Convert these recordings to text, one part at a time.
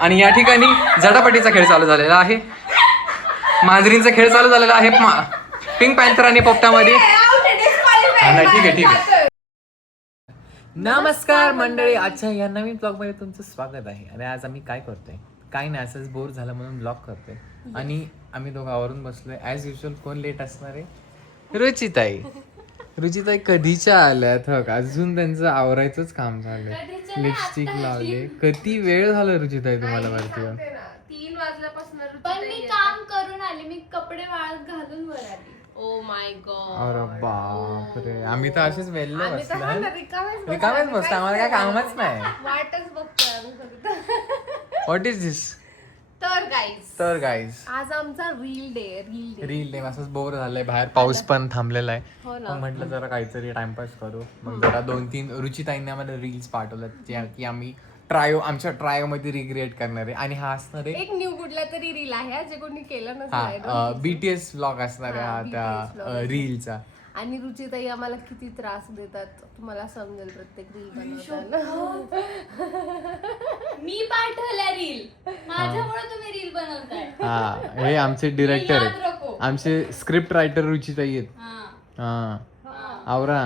आणि या ठिकाणी झटापटीचा खेळ चालू झालेला आहे. मांजरींचा खेळ चालू झालेला आहे पिंक पॅन्थर आणि पोपटामध्ये. ठीक आहे. नमस्कार मंडळी, आजच्या या नवीन ब्लॉग मध्ये तुमचं स्वागत आहे. आणि आज आम्ही काय करतोय, काही नाही, असंच बोर झालं म्हणून ब्लॉग करतोय. आणि आम्ही दोघं आवरून बसलोय. ऍज युजल कोण लेट असणार आहे? रुचिताई. रुचिताई कधीच्या आल्यात. अजून त्यांचं आवरायचंच काम झालंय. लिपस्टिक लावले. किती वेळ झाला रुचिताई तुम्हाला वरती? 3 वाजल्यापासून. पण मी काम करून आले, मी कपडे वाळत घालून वर आली. Oh my God. अरे बापरे, आम्ही तर असेच वेल्ले बसलो. रिकामेच रिकामेच बसतो, आम्हाला काय कामच नाही. वाटच बघतोय आम्ही फक्त. व्हॉट इज दिस? तर गाईज आज आमचा रील डे असंच बोर झालंय. बाहेर पाऊस पण थांबलेला आहे. हो ना. मग म्हटलं जरा काहीतरी टाइमपास करू. मग जरा 2-3 रुचिताईंनी आम्हाला रील्स पाठवल्यात की आम्ही आमच्या ट्रायो मध्ये रिक्रिएट करणार आहे. आणि हा असणार आहे एक न्यू कुठला तरी रील आहे जे कोणी केलं नसेल. हा BTS व्लॉग असणार आहे हा त्या रीलचा. आणि रुचिताई आम्हाला किती त्रास देतात तुम्हाला समजेल प्रत्येक रील बनवताना. मी पाठवल्या रील, माझ्यामुळे तुम्ही रील बनवताय. हा, हे आमचे डिरेक्टर आहेत, आमचे स्क्रिप्ट रायटर रुचिताई आहेत. हा, आवरा.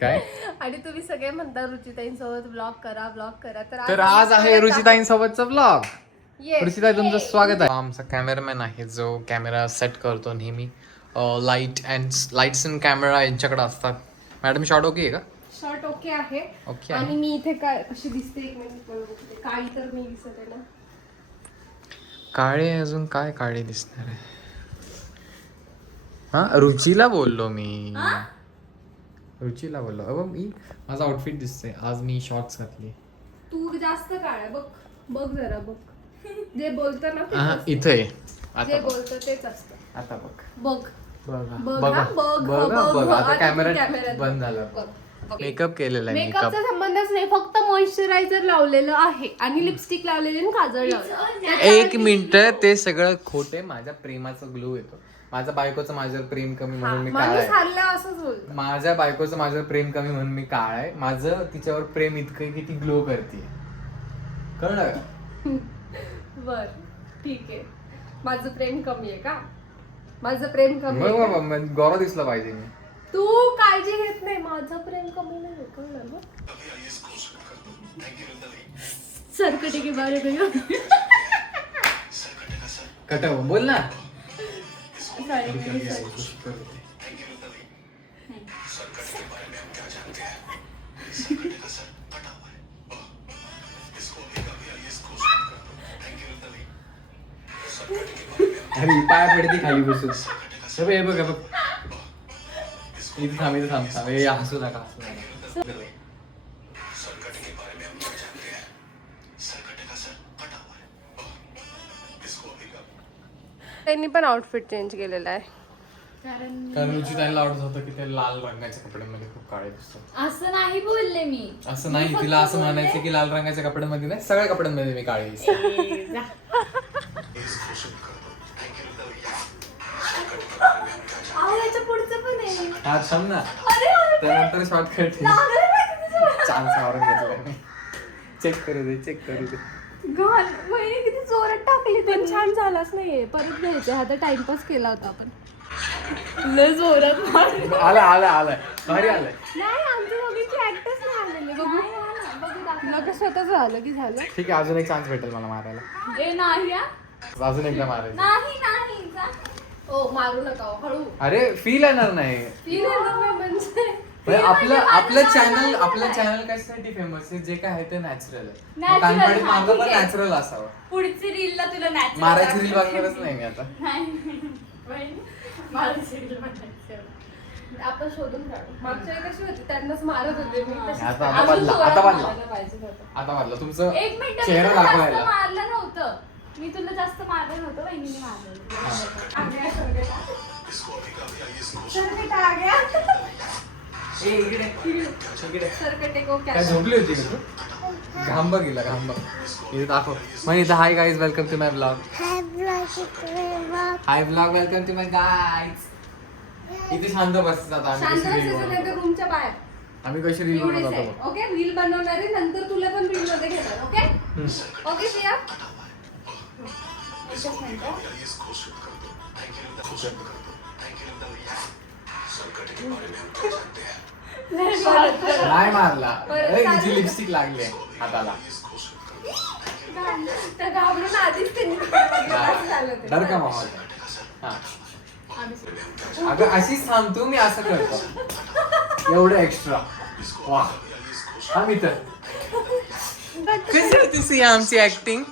काय? आणि तुम्ही सगळे म्हणता रुचिताईंसोबत ब्लॉग करा. तर आज आहे रुचिताईंसोबतचा ब्लॉग. Yes. रुचिताई, तुमचं स्वागत आहे. आमचा कॅमेरामॅन आहे जो कॅमेरा सेट करतो नेहमी. लाईट्स अँड कॅमेरा यांच्याकडे असतात. मॅडम शॉट ओके आहे का? शॉर्ट ओके आहे. ओके. आणि मी इथे काय कशी दिसते एक मिनिट बघते. काळी तर मी दिसत आहे ना? काळे अजून काय काळे दिसणार आहे? हा, रुचीला बोललो मी. रुचीला बोललो. अबो मी माझा आउटफिट दिसतोय आज. मी शॉर्ट्स घातली. तू जास्त काळ बघ जरा बघ. जे बोलतं ना हा, तेच इथे असतं. जे बोलतं तेच असतं. आता बघ. बघ. बघा आता कॅमेरा कॅमेऱ्यात बंद झाला. मेकअप केलेला आहे. मेकअपचा संबंधच नाही, फक्त मॉइश्चरायझर लावलेलं आहे आणि लिपस्टिक लावलेली आणि काजळ लावलेलं. एक मिनिट, ते सगळं खोटे. माझ्या प्रेमाचा ग्लो येतो. माझ्या बायकोचं माझ्यावर प्रेम कमी म्हणून मी काळा आहे. असंच बोलतो. माझ्या बायकोचं माझ्यावर प्रेम कमी म्हणून मी काळा आहे. माझं तिच्यावर प्रेम इतकं की ती ग्लो करते. कळलं का? बर, ठीक आहे. माझं प्रेम कमी आहे का? माझं प्रेम कमी आहे का? मग गौरव दिसला पाहिजे मी. तू काळजी घेत नाही. माझं प्रेम कमी नाही, कळलं ना? सरकटे के बारे में कट बोल ना. अरे पाया पडते खाली बसून. हे बघ इथे थांब. हे हसू नका. त्यांनी पण आउटफिट चेंज केलेला आहे. कारण रुचिताईला आवडत होतं की ते लाल रंगाच्या कपड्यांमध्ये खूप काळे दिसतात. असं नाही बोलले मी. असं नाही, तिला असं म्हणायचं की लाल रंगाच्या कपड्यांमध्ये नाही, सगळ्या कपड्यांमध्ये मी काळे दिसते. पुढचं पण आहे. हा थांब ना, त्यानंतर शॉर्टकट चान्स आवरून घेतला. चेक करू दे. वहिनी किती जोरात टाकली. पण छान झालाच नाहीये. परत घ्यायचं. आता टाइमपास केला होता आपण. लय जोरात आलाय भारी आलाय. नाही, आमच्या दोघींची ऍक्टच नाही आलेली. बघू कसं स्वतःच झालं की झालं. ठीक आहे, अजून एक चान्स भेटेल मला मारायला. ए नाही हा. अजून एकदा मारायचं. नाही जा. ओ मारू नका हळू. अरे फील येणार नाही. फील येणार नाही म्हणजे आपलं चॅनल कशासाठी फेमस आहे? जे काय आहे ते नॅचरल आहे. कानफाडी मागं पण नॅचरल असावं. पुढची रीलला तुला नॅचरल मारायची रील बघणारच नाही मी आता. आपण शोधून काढू. मागच्या वेळी कशी होती, त्यांनाच मारत होते मी. आता बदला तुमचं एक मिनिट. चेहरा दाखवायला. मारलं नव्हतं मी तुला, जास्त मारलं नव्हतं. वहिनीने मारलं. काय झोपली होती का तू? घांबा गेला. इथे दाखव. मग इथं hi guys, welcome to my blog. Hi blog, welcome to my guys. इथे शांत बसतात आता. रूमच्या बाहेर आम्ही कशी रील बनवत होतो. ओके, रील बनवणारे नंतर तुला पण रील ओके सिया. एकच मिनिटं. नाही मारला. बरं, तिची चालेल. लिपस्टिक लागली हाताला. त्या घाबरून आधीच त्यांनी असं झालं ते. डर का माहोल. हा. अगं अशीच थांबतो मी असं करतो एवढं एक्स्ट्रा. वा हा मी तर कशी होती सिया आमची ऍक्टिंग.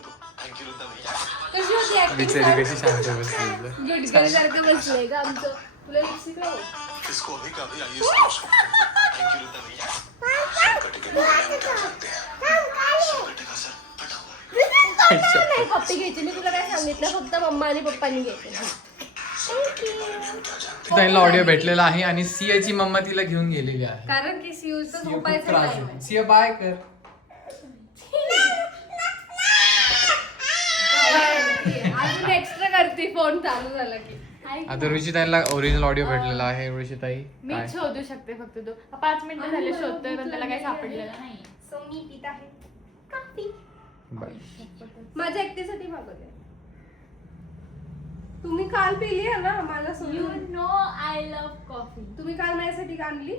कशी होती acting? बिचारी कशी शांत बसली. गुडघ्यासारखं बसलंय का आमचं. तुला लिपस्टिक लावू? नाही पप्पी घ्यायची. मी तुला काय सांगितलं, फक्त मम्मा आणि पप्पानी घ्यायचे. त्यांना ऑडिओ भेटलेला आहे आणि सियाची मम्मा तिला घेऊन गेलेली आहे. कारण की सियूचं सिया खूप झोपायचं त्रास time देते. आहे. सिया बाय कर. अजून एक्स्ट्रा करते फोन चालू झाला की. आता ऋषिताईला ओरिजिनल ऑडिओ भेटलेला आहे. ऋषिताई मी काय? शोधू शकते फक्त तो 5 मिनिटं झाले शोधतोय पण त्याला काही सापडलेलं नाही. सो मी पित आहे कॉफी. बाय. माझ्या एकटीसाठी मागवते. तुम्ही काल पिली आहे ना मला यू सोडून. No I love coffee. तुम्ही काल माझ्यासाठी का आणली?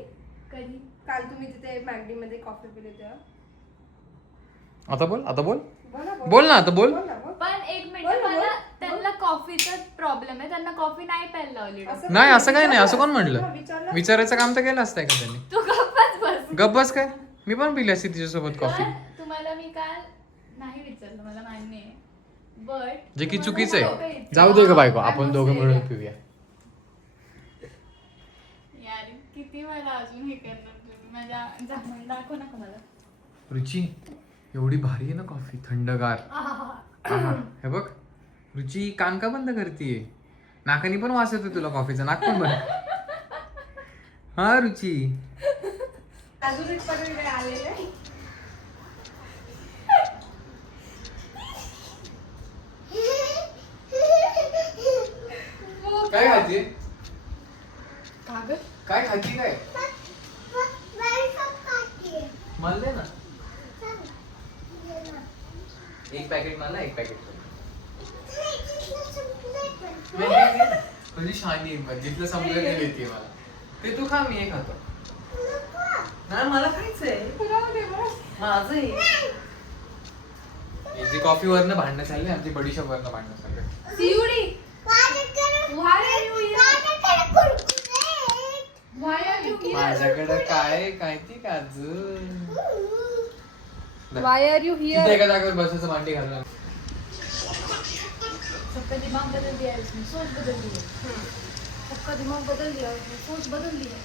कधी? काल तुम्ही तिथे मॅगडी मध्ये कॉफी पिली तेव्हा. आता बोल आता बोल बोला, बोल ना आता बोल. बोल ना, बोल. पण एक बोल मिनिट ना, मला बोल. त्यांना कॉफीचा प्रॉब्लेम आहे. त्यांना कॉफी नाही प्यायला लावली. नाही असं काय नाही. असं कोण म्हटलं. विचारलं. विचारायचं काम तर केलं असतंय का त्यांनी. तू गप्पच बस. गप बस काय. मी पण पिली असती तिच्यासोबत कॉफी. पण तुम्हाला मी काल नाही विचारलं, मला मान्य आहे. बट जे की चुकीचं आहे. जाऊ दे ग बायको आपण दोघं मिळून पिऊया. यार किती मला अजून हे करणार तुम्ही. माझ्या दाखव नका मला. रुची एवढी भारी आहे ना कॉफी थंडगार. आहा, हे बघ रुची कान का बंद करतीये. नाकानी पण वास येतो तुला कॉफीचा. नाक पण बंद. हा रुची अजून एक पण इकडे आलेले आहे. काय खाते. कागद काय खाती काय मला दे ना. एक पॅकेट मला एक पॅकेट कधी शानी जिथलं समजलं ते देते मला. ते तू खा मी हे खातो. नाही मला खायचंय माझं इझी कॉफी वरनं भांडणं चालले. आमची बडीशॉप वरनं भांडणं चालले. सियुडी why are you here? Why are you here? माझ्याकडे काय काय ती काजू. Why are you तिथे here? एका जागेवर बसायचं मांडी घालून. सबका दिमाग बदल दिया है उसने, सोच बदल दी है. सबका दिमाग बदल दिया, सोच बदल दी है.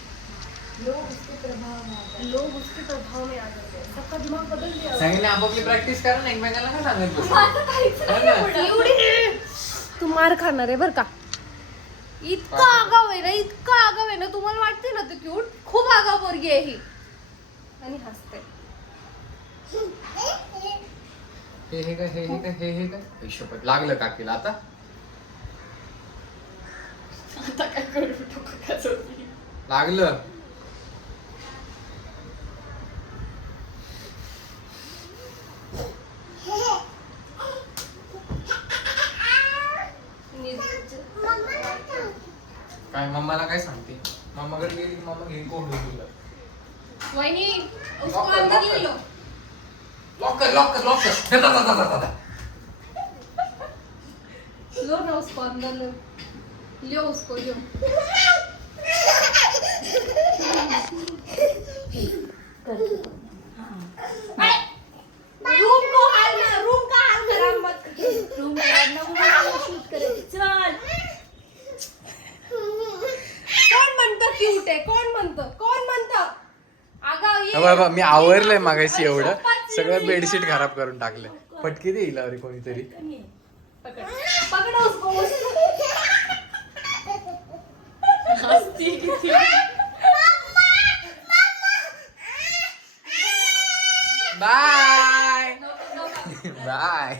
लोग उसके प्रभाव में आते हैं. लोग उसके प्रभाव में आ जाते हैं. सबका दिमाग बदल दिया. सांगितलं आपापली प्रॅक्टिस करा ना. एकमेकांना काय सांगत बसू. माझं काहीच हो नाही ना? एवढं. सियुडी तू मार खाणार आहे बर का. इतका आगाव आहे ना, इतका आगाव आहे ना. तुम्हाला वाटते ना ते क्यूट. खूप आगाव पोरगी आहे ही. आणि हसते. हे काय हे काय हिशोबत लागलं काकीला आता. आता काय करू डोकं का झोपली. लागलं. काय मम्माला काय सांगते. मम्माकडे गेली की मम्मा घेऊन कोंडून तुला. वहिनी उसको अंदर ले लो. लॉक कर लॉक कर लॉक कर. दा, दा, दा, दा, दा. लो ना उसको अंदर लो. लियो उसको लियो. रूम को हाल ना, रूम का हाल खराब मत कर. रूम नको शूट करायची. चल. कोण म्हणतं क्यूट आहे? कोण म्हणतं? कोण म्हणतं? आगाव ये. बाबा मी आवरलंय मागाशी एवढं. सगळं बेडशीट खराब करून टाकलंय. पटकी देईल अरे कोणीतरी. पकड़ो उसको. हसती किती. Bye bye.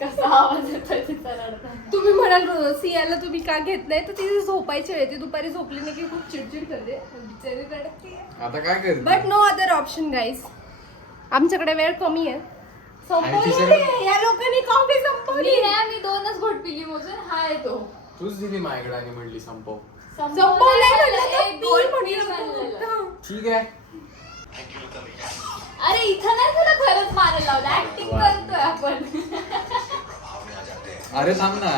कसा आवाज येतोय तिचा रडताना. तुम्ही म्हणाल सियाला तुम्ही का घेत नाही, तर तिची झोपायची वेळ. ती दुपारी झोपली नाही की खूप चिडचिड करते. बिचारी रडते. आता काय करते. But no other option guys. आमच्याकडे वेळ कमी आहे. संपवली तिच्याकडे- रे, या लोकांनी कॉफी संपवली. मी 2च घोट पिली मोजून हा येतो तूच दिली माझ्याकडे आणि म्हणली संपव. संपवलंय म्हणलं तर एक पी घोट म्हणलं पी म्हणलेलं. होतं. ठीक आहे. अरे इथं नाही तुला खरंच मारायला लावलं ऍक्टिंग करतोय आपण अरे थांब ना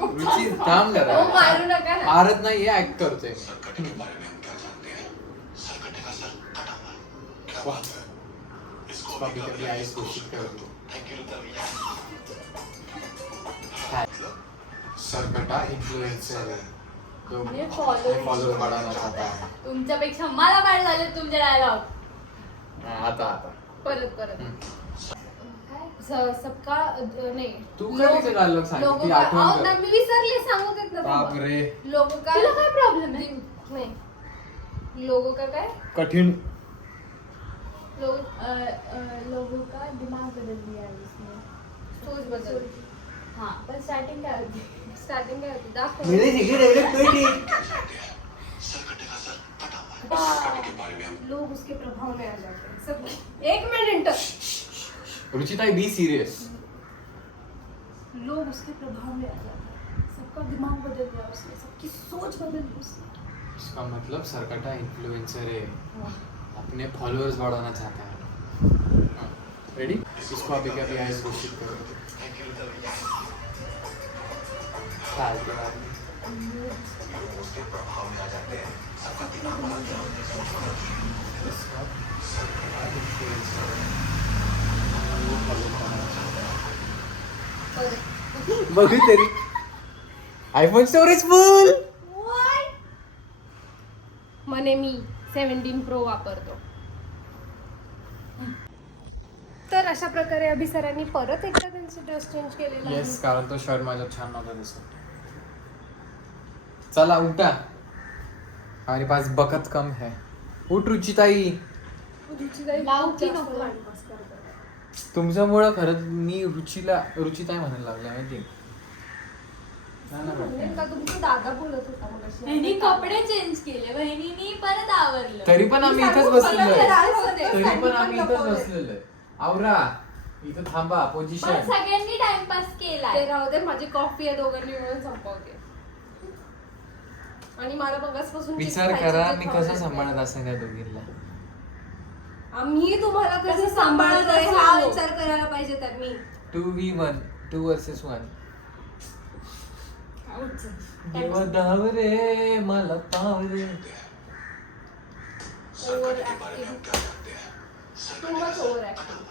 रुची, थांब जरा. हो, मारू नका ना. मारत नाही, ऍक्ट करतोय. वाह. कभी कभी आईस घोषित करतो. सरकटा इन्फ्लुएन्सर है तो मी follow- फॉलो बढ़ाना चाहता है. तुमच्यापेक्षा मला बॅड झाले तुमचे डायलॉग आता परत सबका नाही तू काय तिचे dialogue सांगते? लोगों ती का आठवण अहो, कर. ना, मी विसरले, सांगू देत ना बाप तुम्हाला. रे. लोगों का तुला काय प्रॉब्लेम आहे नाही लोगों का काय कठीण. लोगों का दिमाग बदल दिया है इसने सोच बदल. हाँ पण स्टार्टिंग काय होती स्टार्टिंग काय होती दाखव. लोग उसके प्रभाव में आ जाते हैं सब. एक मिनट. रुचिताई be serious. लोग उसके प्रभाव में आ जाते हैं. सबका दिमाग बदल दिया उसने, सबकी सोच बदल दी उसने. इसका मतलब सरकटा इन्फ्लुएंसर है, अपने फॉलोअर्स बढ़ाना चाहता है. रेडी? इसको अभी कभी आइस घोषित करो. चालते वाली. इसका influencer है. वो follow करना चाहता है. बघू तरी. आयफोन स्टोरेज फुल. म्हणे मी 17 प्रो वापरतो. तर अशा प्रकारे अभि सरांनी परत एकदा त्यांचे ड्रेस चेंज केलेला येस, कारण तो शर्ट माझा छान नव्हता दिसत. चला उठा, हमारे पास बकत कम है. उठ रुचिताई. लावकी नको. तुमच्यामुळं खरंच मी रुचिताई म्हणायला लागले माहिती. का तुमचा दादा बोलत होता मगाशी. ह्यांनी कपडे चेंज केले बहिणीनी परत आवरलं तरी पण आम्ही इथंच सांगू बसलेलो मला आहे. त्रास होते. तरी पण सांगू आम्ही पण इथंच नको. बसलेलो आहे. आवरा इथं थांबा. पण पोझिशन. सगळ्यांनी टाइमपास ते केलाय राहू दे, माझी कॉफी आहे, दोघांनी मिळून संपवते. आणि मला मगासपासून विचार chips करा खायचे, मी ते कसं खाऊ सांभाळत असेल या दोघींना. आम्ही तुम्हाला कसं कसं सांभाळतोय सांभाळतो? हा विचार करायला पाहिजे त्यांनी. 2v1 2 vs 1. Ouch. देवा धाव रे मला ताव रे. Over acting, too much over acting.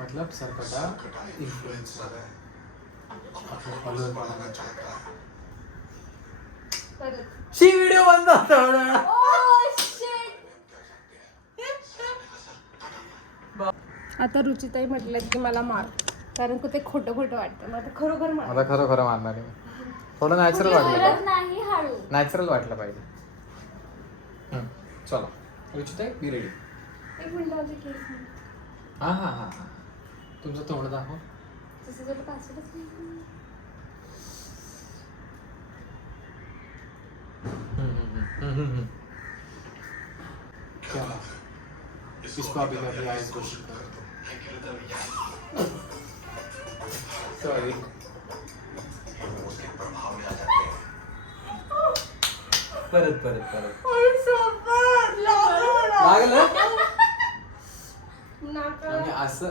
मतलब सरकटा इन्फ्लुएंसर है, अपने फॉलोअर बढ़ाना चाहता है. परत शी व्हिडिओ बंद होता. Oh, shit. आता रुचिताई म्हटलं की मला मार, कारण की ते खोटं खोटं वाटतं. मला खरोखर मार. मला खरं खरं मारणार आहे. थोडं नॅचरल वाटलं परत पाहिजे. नाही हळू नॅचरल वाटलं पाहिजे. चला रुचिताई बी रेडी. एक मिनिट माझे केस नाही. हा हा हा हा. तुमचं तोंड दाखव. तसं तुला पासवर्डच नाही क्या बात है? इसको अभी कभी आइस घोषित कर दो. सॉरी. परत परत परत लागलं. नाका. म्हणजे असं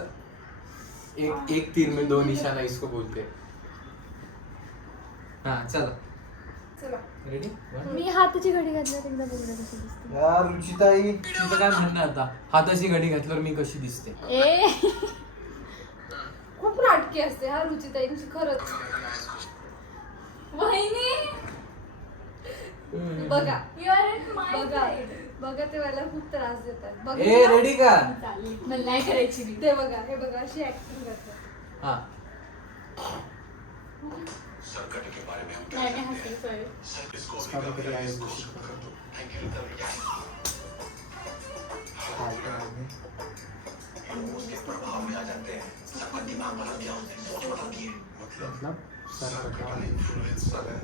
एक तीर में दो निशाना इसको बोलते. हा चला चला. रेडी. मी हाताची घडी घातल्यावर एकदा बघलं कशी दिसते यार रुचिताई तुझं काय म्हणणं आता? हाताची घडी घातल्यावर मी कशी दिसते? ए खूप नाटकी असते हा रुचिताईंची खरंच. वहिनी बघा यू आर इन माय बघा बघा, ते मला खूप त्रास देतात. ए बघितलं? रेडी का? मला नाही करायची मी ते बघा, हे बघा, अशी ऍक्टिंग करतात. हा. नाही नाही हसली सॉरी इसका भी कभी आइस घोषित कर दो. मतलब सरकटा इन्फ्लुएंसर है,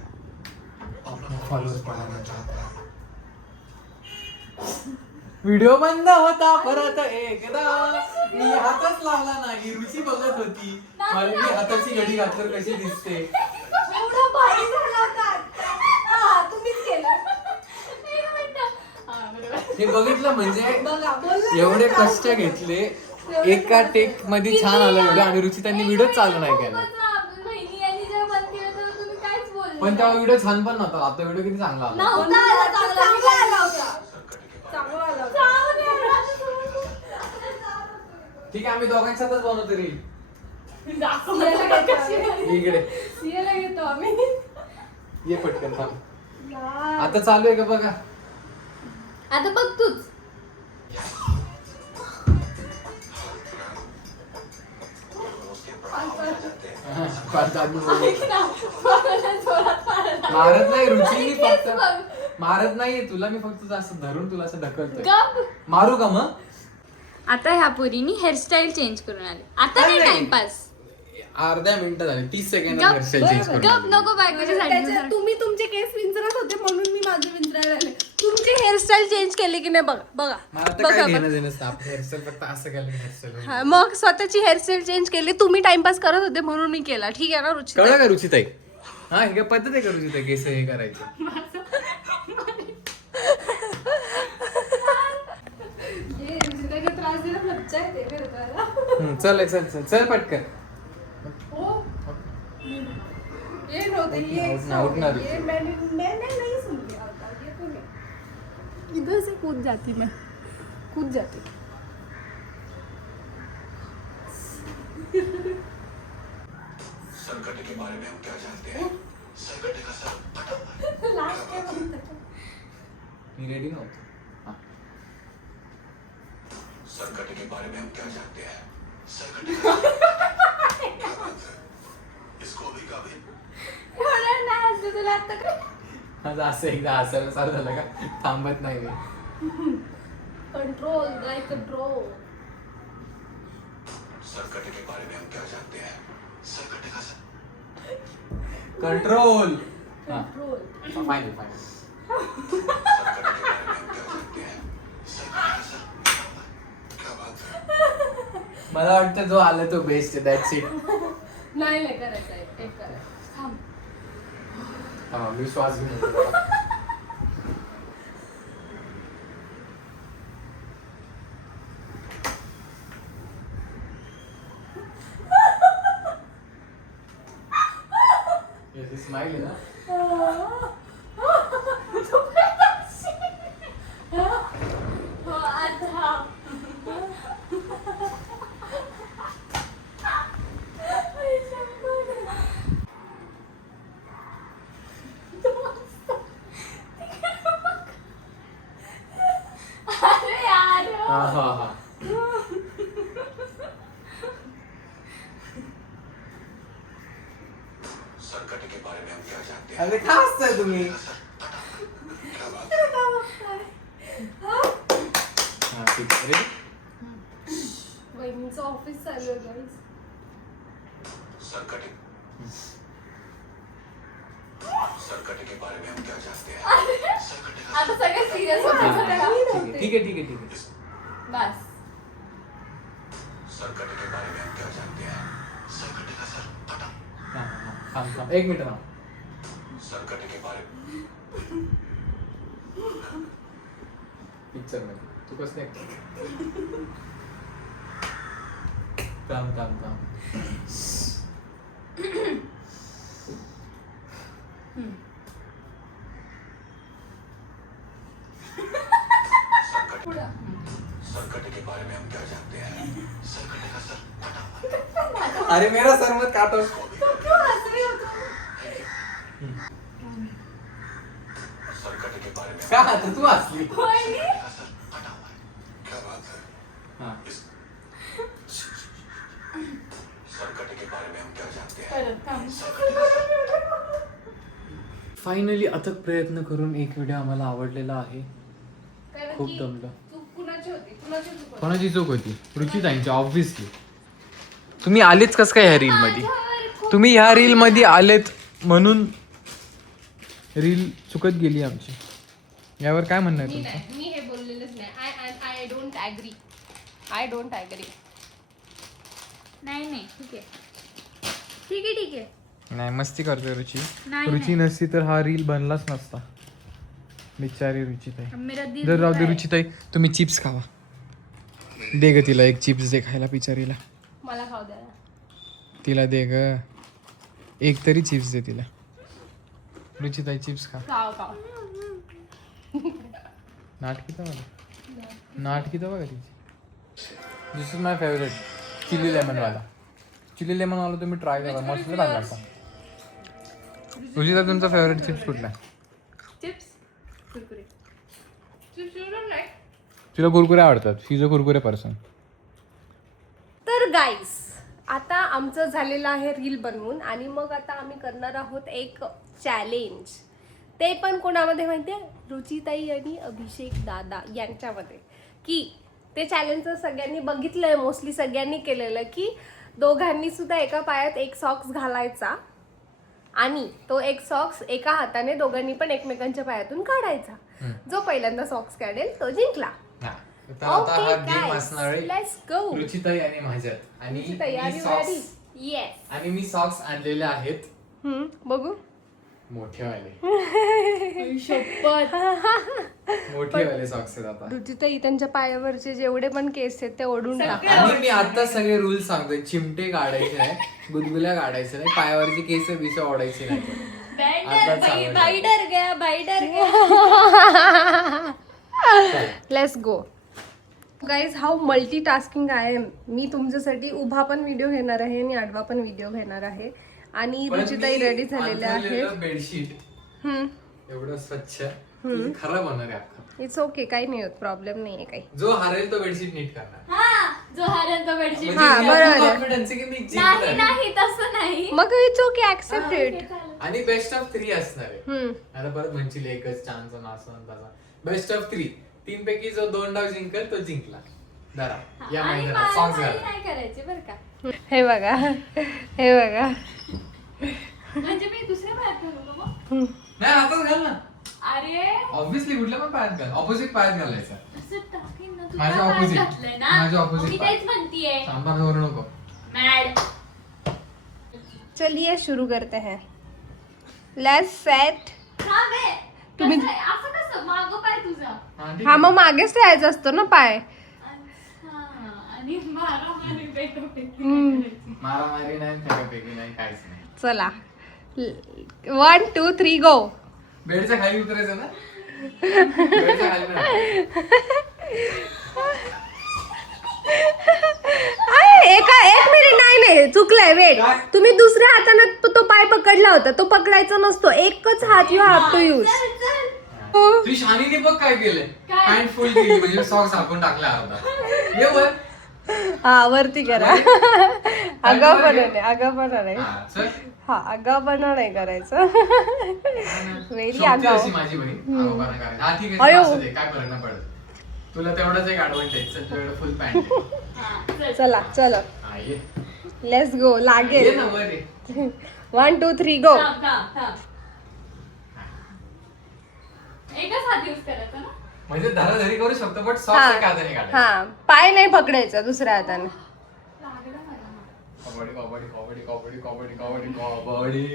अपने फॉलोअर्स बढ़ाना चाहता है. व्हिडिओ बंद होता परत एकदा मी हातच लावला नाही. रुची बघत होती मला मी हाताची घडी घातल्यावर कशी दिसते. एवढा भारी झाला होता आता. हा, तुम्हीच केलं. एक मिनिट. हा, बरोबर. हे बघितलं म्हणजे बघा, बोलले एवढे ना कष्ट घेतले. एका टेक मध्ये छान आलं व्हिडिओ आणि रुची त्यांनी व्हिडिओ चालू नाही केला. बहिणी यांनी जेव्हा बंद केलं तेव्हा तुम्ही काहीच बोलले पण तेव्हा व्हिडिओ छान पण नव्हता. आता व्हिडिओ किती चांगला आला. नव्हता आला, चांगला आला होता. चांगला आला होता. ठीक आहे आम्ही दोघांच्यातच बनवतो रील. सियाला घेतो आम्ही. इकडे सियाला घेतो आम्ही. ये पटकन थांब. आता चालू आहे का बघा. आता बघ तूच. मारत नाही रुची मी फक्त मारत नाहीये तुला. मी फक्त असं धरून तुला असं ढकलतोय. मारू का मग. आता ह्या पोरीनी हेअरस्टाईल चेंज करून आली. आता नाही नाही. टाइमपास. अर्ध्या मिनिटं झाले 30 सेकंड गप, चेंज करून गप नको बायकोच्या त्याच्यात साईड. तुम्ही तुमचे केस विंचरत होते म्हणून मी माझे विंचरायला लागले. तुमची हेअरस्टाईल चेंज केली की नाही बघा बघा मला आता बघा काय बघा. घेणं देणं असतं. आपलं हेअरस्टाईल फक्त असं केलं हेअरस्टाईल. हा, मग स्वतःची हेअरस्टाईल चेंज केली. तुम्ही टाइमपास करत होते म्हणून मी केला. ठीक आहे ना रुची. कळलं का रुचिताई. हा हे काय पद्धत आहे का रुचिताई केस हे करायचं. त्रास दिला मज्जा येते बरं का. चल चल चल चल पटकन. हो. ये नव्हते ये उठणार. ये मैंने नहीं सुन लिया होता. ये तो नहीं. इधर से कूद जाती मैं. कूद जाती. संकट के बारे में हम क्या जानते हैं? संकट का सर फटा हुआ है। लास्ट काय म्हणतात. मी रेडी नव्हतो. हा. संकट के बारे में हम क्या जानते हैं? संकट का सर क्या बात है? इसको भी काबिल एवढं नाही हसलं तुला आता काय. माझं असं एकदा हसायला चालू झालं का थांबत नाही मी. Control dry control. संकट के बारे में हम क्या जानते हैं? संकट का sir control. Control. Final final. संकट के बारे में हम क्या जानते हैं? संकट का सर फटा हुआ है। क्या बात है? मला वाटतं जो आला तो बेस्ट आहे. That's it. नाही नाही करायचं आहे. एक करायचं. थांब. हा मी श्वास घेऊन येतो. स्माइल आहे ना. हो, आता. अरे यार. हा हा हा. संकट के बारे में हम क्या जानते हैं? अरे काय हसताय तुम्ही. क्या बात है? हा ठीक आहे. Ready? वहिनीचं ऑफिस चालू आहे guys. संकट के बारे में हम क्या जानते हैं? संकट का आता सगळे सिरियस हा, होते. ठीक आहे ठीक आहे ठीक आहे. बस. संकट के बारे में हम क्या जानते हैं? संकट का सर फटा। हा, हा, थांब थांब एक मिनिट थांब. संकट के बारे में पिक्चर मध्ये तू कसं acting? थांब थांब थांब. संकट के बारे में हम क्या जानते हैं? संकट का सर फटा हुआ है। अरे मेरा सर मत काटो. संकट के बारे में का आता तू हसली. संकट का सर फटा हुआ है। क्या बात है? हा. संकट के बारे में हम क्या जानते हैं? परत थांब. फायनली अथक प्रयत्न करून एक व्हिडिओ आम्हाला आवडलेला आहे. कारण खूप की दमलो. तू कुणाची होती. कुणाची चूक होती. कोणाची चूक होती. रुचिताईंची ऑब्व्हियसली. तुम्ही आलेच कस काय ह्या रील मध्ये. तुम्ही ह्या रील मध्ये आलेत म्हणून रील चुकत गेली आमची. यावर काय म्हणणं आहे मी तुमचं. नाही. मी हे बोललेलंच नाही. ॲग्री. I don't agree. नाही नाही ठीक आहे ठीक आहे ठीक आहे. नाही मस्ती करते रुची. नाही, रुची नसती तर हा रील बनलाच नसता. बिचारी रुचिताई. मेरा दिल जर राहू दे दुखा है. रुचिताई, तुम्ही चिप्स खावा. दे ग तिला एक चिप्स दे खायला बिचारीला. मला खाऊ द्या. तिला दे ग एक तरी चिप्स दे तिला. रुचिताई चिप्स खा. खाऊ खाऊ. नाटकी तर बघा नाटकी तर बघा तिची. This is my favourite chilli लेमनवाला. चिली लेमनवाला तुम्ही ट्राय करा मस्त भारी लागतं. रुचिता तुमचा फेवरेट चिप्स कुठला आहे? चिप्स कुरकुरे. चिप्स एवढं नाही. तिला कुरकुरे आवडतात. शी इज अ कुरकुरे पर्सन. तर गाईस आता आमचं झालेलं आहे रील बनवून आणि मग आता आम्ही करणार आहोत एक चॅलेंज. ते पण कोणामध्ये माहिती आहे? रुचिताई आणि अभिषेक दादा यांच्यामध्ये. की ते चॅलेंज सगळ्यांनी बघितलंय, मोस्टली सगळ्यांनी केलेलं, की दोघांनी सुद्धा एका पायात एक सॉक्स घालायचा आणि तो एक सॉक्स एका हाताने दोघांनी पण एकमेकांच्या पायातून काढायचा. जो पहिल्यांदा सॉक्स काढेल तो जिंकला. तर आता हा गेम असणार आहे लेट्स गो. रुचिताई आणि माझ्यात. आणि तयारी मी ready? socks- yes. आणि मी सॉक्स आणलेले आहेत बघू. मोठेवाले. शपथ. मोठेवाले सॉक्स आहेत आता. रुचिताई त्यांच्या पायावरचे जेवढे पण केस आहेत ते ओढून टाक. आणि मी आता सगळे रूल सांगतोय. चिमटे काढायचे नाही, गुदगुल्या काढायचे नाही, पायावरची केस बिस ओढायचे नाही. आता चालू भाई डर गया, भाई डर गया. Let's go. Guys how multitasking आहे. मी तुमच्यासाठी उभा पण व्हिडिओ घेणार आहे आणि आडवा पण व्हिडिओ घेणार आहे. आणि रुचिताई रेडी झालेल्या आहेत. बेडशीट एवढं स्वच्छ खराब होणार आहे अख्खा. इट्स ओके, काही नाही होत, प्रॉब्लेम नाही आहे काही. जो हारेल तो बेडशीट नीट करणार. हा जो हारेल तो बेडशीट. हा, बरोबर आहे. कॉन्फिडन्स आहे की मी नाही जिंकणार. नाही तसं नाही. मग इट्स ओके, ऍक्सेप्ट इट. आणि बेस्ट ऑफ 3 असणार आहे. आता परत म्हणशील एकच चान्स असं तसा. Best of 3. 3 पैकी जो 2 डाव जिंकल तो जिंकला. जरा या आणि महिन्यात सॉक्स मारामारी घाला. नाही करायची बरं का. हे बघा हे बघा. म्हणजे मी दुसऱ्या पायात घालू का मग? नाही हातात घाल ना. अरे ऑब्विसली कुठल्या पण पायात घाल. ऑपोजिट पायात घालायचा. असं टाकीन ना तू. माझ्या त्या पायात opposite. घातलंय ना. माझ्या opposite मी पाय. तेच म्हणतीये. सांबार करू नको. मॅड. चलिए शुरू करते हैं. Let's set. थांब बे. तुम्ही- कसं आहे? असं कसं मागं पाय तुझा. ठीक हा आहे. मग मागेच ठेवायचा असतो ना पाय. अच्छा. आणि मारामारी बेटापेटी हम्म. करायची. मारामारी नाही फेकाफेकी नाही काहीच नाही. चला 1 2 3 गो. बेडच्या खाली उतरायचं ना. बेडच्या खाली पण एका 1 मिनिट. नाही चुकलंय. वेट, काय? तुम्ही दुसऱ्या हाताने तो पाय पकडला होता, तो पकडायचा नसतो. एकच हात यू हॅव टू यूज. चल चल. तू शानीने बघ काय केलंय. काय? पॅन्ट फुल केली म्हणजे सॉक्स झाकून टाकला होता. ये वर. हा वरती करा. आगाऊपणा नाही. हा, चल. हा आगाऊपणा नाही करायचं. व्हेरी शोभते आगाऊ. अशी माझी बहीण. आगाऊपणा करायचा. हा ठीक अयो. आहे असू दे, काय फरक नाही पडत. तुला तेवढाच एक ऍडव्हान्टेज. चल तुझ्याकडे फुल पॅन्ट. हा, चल. चला चलो हा ये. Let's go. ये लागेल. ना वर ये. 1 2 3 गो. थांब थांब थांब. एकच हात यूज करायचा ना. म्हणजे धराधरी करू शकतो बट सॉक्स एका हाताने काढायचे. हा पाय नाही पकडायचा दुसऱ्या हाताने. लागलं मला. कबड्डी कबड्डी कबड्डी कबड्डी कबड्डी कबड्डी कबड्डी.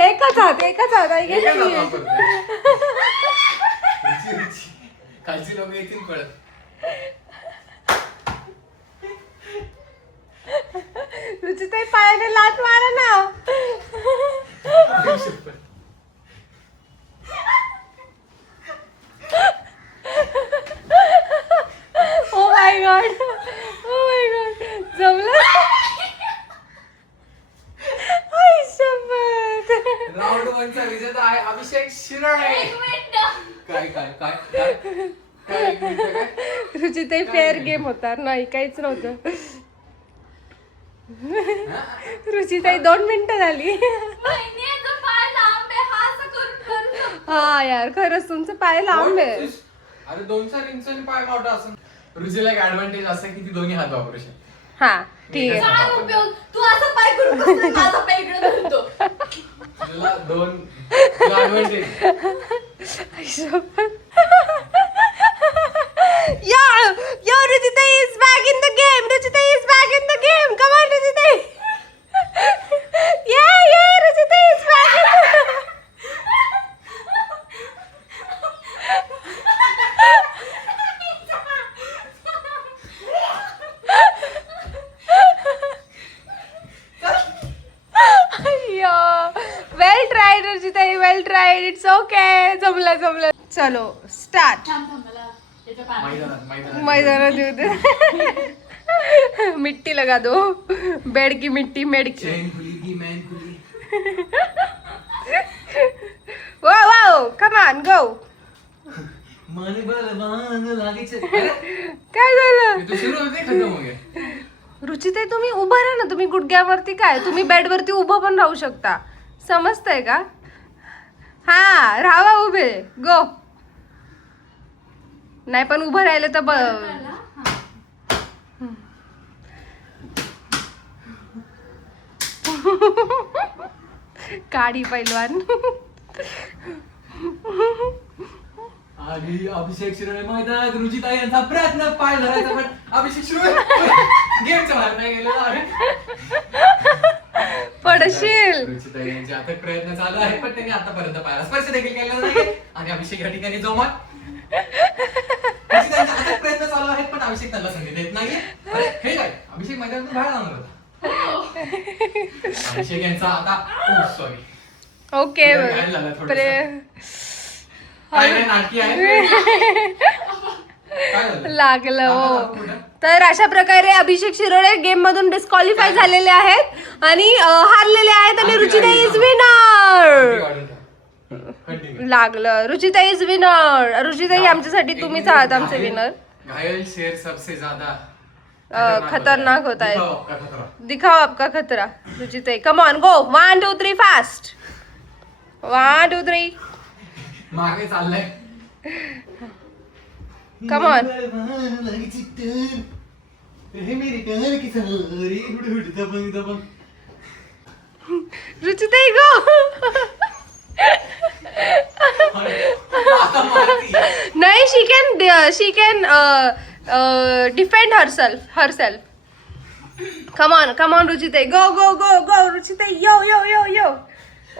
एकच हात I guess. एकच हात वापरतोय. रुची, रुची. खालची लोक येतील पळत. रुचिताई पायाने लात मारा ना. Oh my God. Oh my God. जमलं. आई शपथ. राऊंड 1 चा विजेता आहे अभिषेक शिराळे. एक मिनिट. काय काय काय काय काय एक मिनिट काय. रुचिताई फेअर गेम होता नाही काहीच नव्हतं. रुचिताई 2 मिनिटं झाली. वहिनीचा पाय लांब आहे, हा असं करून करू शकतो. हा यार खरंच तुमचं पाय लांब आहे. अरे 2-4 इंचांनी पाय मोठा असं. रुचीला एक ऍडव्हान्टेज असं की ती दोन्ही हात वापरू शकते. हा ठीक आहे. काय उपयोग, तू असं पाय करून बसतोय, माझा पाय इकडे धरतो. तुला advantage. Yo, Ruchita is back in the game. Ruchita is back in the game. Come on, Ruchita. Yeah, Ruchita is back in the Well tried, Ruchita. Well tried. It's okay. जमलं. चलो स्टार्ट. थांब, मला याच्या पायात. मैदानात येऊ दे. मिट्टी लगा दो. Bed की मिट्टी मेड की. चैन खुली की मैन खुली. Wow, come on, go. मन बलवान लागीचे. काय झालं? तू सुरू होते खतम हो गया. रुचिताई तुम्ही उभं राहा ना. तुम्ही गुडघ्यावरती काय, तुम्ही बेडवरती उभं पण राहू शकता. समजतंय का? हा राहा उभे. गो. नाही पण उभं राहिलं तर झाला? हा. काढी पैलवान. आधी अभिषेक शिरोळे मैदानात रुचिताई यांचा प्रयत्न पाय धरायचा पण अभिषेक शिरोळे गेमच्या बाहेर नाही गेलेला आहे. पडशील. रुचिताई यांचे आता प्रयत्न चालू आहे पण त्यांनी आतापर्यंत पायाला स्पर्श देखील केलेला नाही आणि अभिषेक या ठिकाणी जोमात. रुचिताईंचे आता प्रयत्न चालू आहेत पण अभिषेक त्यांना संधी देत नाहीये. अरे हे काय अभिषेक मैदानातून बाहेर जाणार होता. अभिषेक यांचा आता सॉरी ओके. काय झालं थोडंसं? काय नाही, नाटकी आहे. काय झालं? लागलं आता हो. कुठं? तर अशा प्रकारे अभिषेक शिरोळे गेम मधून डिस्क्वालिफाय झालेले आहेत आणि हारलेले आहेत आणि रुचिताई इज विनर. लागलं. रुचिताई इज विनर. रुचिताई आमच्यासाठी तुम्हीच आहात आमचे विनर. घायल शेर सबसे ज्यादा खतरनाक होता है. दिखाओ आपका खतरा. दिखाओ आपका खतरा. रुचिताई कम ऑन गो. 1 2 3 फास्ट. 1 2 3 मागे चाललंय. Come on. रुचिताई गो. नाही she can defend herself. Come on रुचिताई. Go रुचिताई. Yo.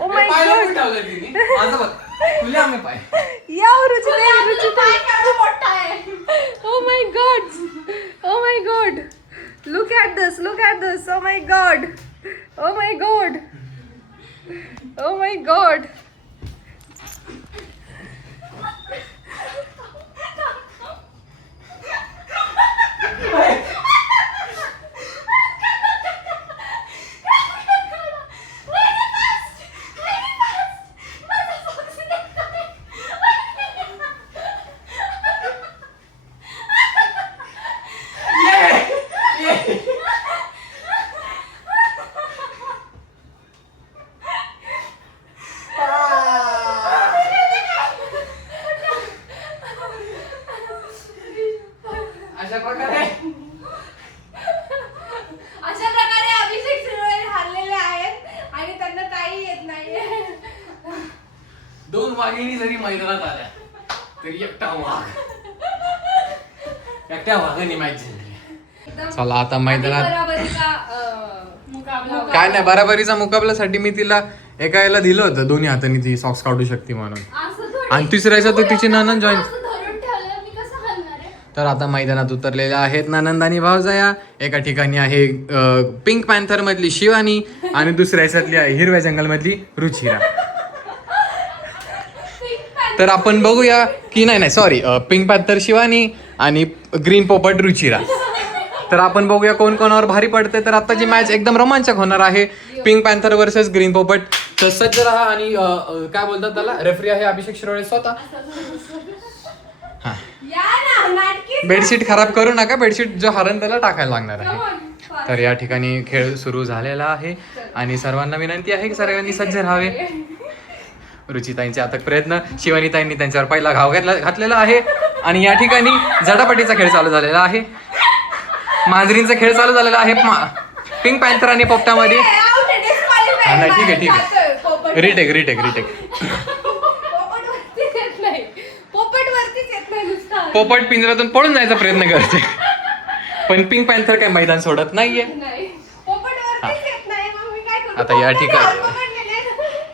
Oh my god. माझं बघ खुल्या आम्ही पाय. Yo रुचिताई. पाय केवढा मोठा आहे. Oh my god. Look at this. Oh my god. अशा प्रकारे अभिषेक शिरोळे हारलेले आहेत आणि त्यांना काही येत नाहीये. 2 वाघिणी जरी मैदानात आल्या तरी एकट्या वाघाने मॅच जिंकली. चला आता मैदानात मुकाबला. काय नाही बराबरीचा मुकाबल्यासाठी मी तिला एका याला दिलं होतं दोन्ही हातांनी ती सॉक्स काढू शकते म्हणून. असं थोडी. आणि तिसऱ्याचं तर तिची ननंद जॉईन. असं धरून ठेवलं मी कसं हलणार आहे. तर आता मैदानात उतरलेल्या आहेत ननंद आणि भावजया. एका ठिकाणी आहे पिंक पॅन्थर मधली शिवानी आणि दुसऱ्या ह्याच्यातली आहे हिरव्या जंगल मधली रुचिरा. तर आपण बघूया की नाही सॉरी पिंक पॅन्थर शिवानी आणि ग्रीन पोपट रुचिरा. तर आपण बघूया कोण कोणावर भारी पडते. तर आताची मॅच एकदम रोमांचक होणार आहे. पिंक पॅन्थर वर्सेस ग्रीन पोपट. तर सज्ज राहा आणि काय बोलतात त्याला रेफरी आहे अभिषेक शिरोळे स्वतः. या ना नाटकी. बेडशीट खराब करू नका. बेडशीट जो हरण त्याला टाकायला लागणार आहे. तर या ठिकाणी खेळ सुरू झालेला आहे आणि सर्वांना विनंती आहे की सर्वांनी सज्ज राहावे. रुचिताईंचे आता प्रयत्न, शिवानीताईंनी त्यांच्यावर पहिला घाव घातलेला आहे आणि या ठिकाणी झटापटीचा खेळ चालू झालेला आहे. मांजरींचा खेळ चालू झालेला आहे पिंक पॅन्थर आणि पोपटामध्ये. हा, नाही, ठीक आहे, ठीक आहे. रिटेक पोपट पिंजऱ्यातून पळून जायचा प्रयत्न करते पण पिंक पॅन्थर काही मैदान सोडत नाहीये. आता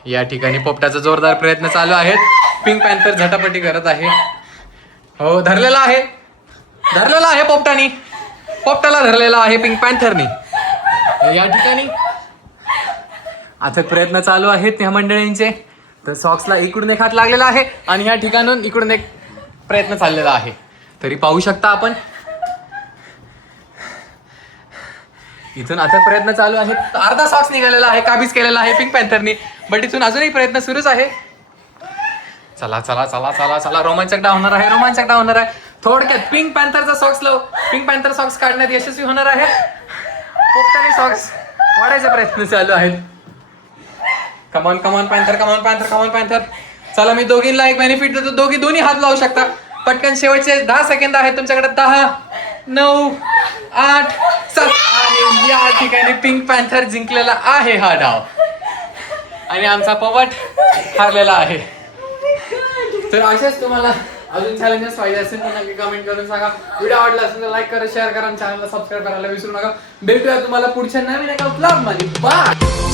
या ठिकाणी पोपटाचा जोरदार प्रयत्न चालू आहेत. पिंक पॅन्थर झटापटी करत आहे. हो, धरलेला आहे पोपटाला धरलेला आहे पिंक पॅन्थरनी. या ठिकाणी अथक प्रयत्न चालू आहेत त्या मंडळींचे. तर सॉक्सला इकडून एक हात लागलेला आहे आणि या ठिकाणून इकडून एक प्रयत्न चाललेला आहे. तरी पाहू शकता आपण इथून अथक प्रयत्न चालू आहेत. अर्धा सॉक्स निघालेला आहे, काबीज केलेला आहे पिंक पॅन्थरनी. बट इथून अजूनही प्रयत्न सुरूच आहे. चला रोमांचक डाव होणार आहे. थोडक्यात पिंक पॅन्थर सॉक्स काढण्यात यशस्वी होणार आहे. पोपटाने सॉक्स वाढायचे प्रयत्न चालू आहेत. Come on panther. चला, मी दोघींना एक बेनिफिट देतो. दोन्ही हात लावू शकता. पटकन शेवटचे 10 सेकंद आहेत तुमच्याकडे. 10, 9, 8, 7 आणि या ठिकाणी पिंक पॅन्थर जिंकलेला आहे हा डाव आणि आमचा पोपट हारलेला आहे. तर असेच तुम्हाला अजून चॅलेंजेस पाहिजे असेल तर नक्की कमेंट करून सांगा. व्हिडिओ आवडला असेल तर लाईक करा, शेअर करा आणि चॅनलला सबस्क्राईब करायला विसरू नका. भेटूया तुम्हाला पुढच्या नवीन एका व्लॉग मध्ये. बाय.